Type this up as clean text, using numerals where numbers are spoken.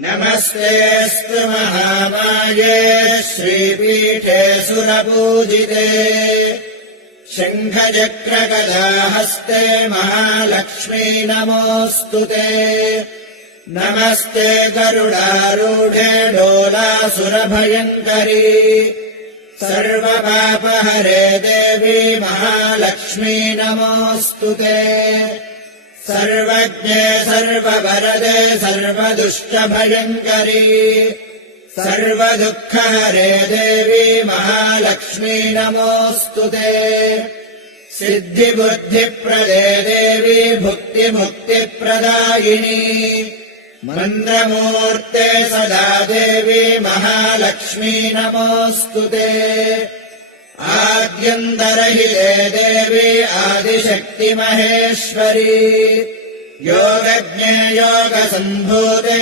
नमस्तेऽस्तु महामाये श्रीपीठे सुरपूजिते शङ्खचक्रगदाहस्ते महालक्ष्मी नमोऽस्तु ते। नमस्ते गरुडारूढे डोलासुरभयङ्करी सर्वपापहरे देवी महालक्ष्मी नमोऽस्तु ते। सर्वज्ञे सर्ववरदे सर्वदुष्टभयङ्करी सर्वदुःखहरे देवी महालक्ष्मी नमोऽस्तु ते। सिद्धिबुद्धिप्रदे देवी भुक्तिमुक्तिप्रदायिनी मन्द्रमूर्ते सदा देवी महालक्ष्मी नमोऽस्तु ते। आद्यन्तरहिते देवी आदिशक्तिमहेश्वरी योगज्ञे योगसम्भूते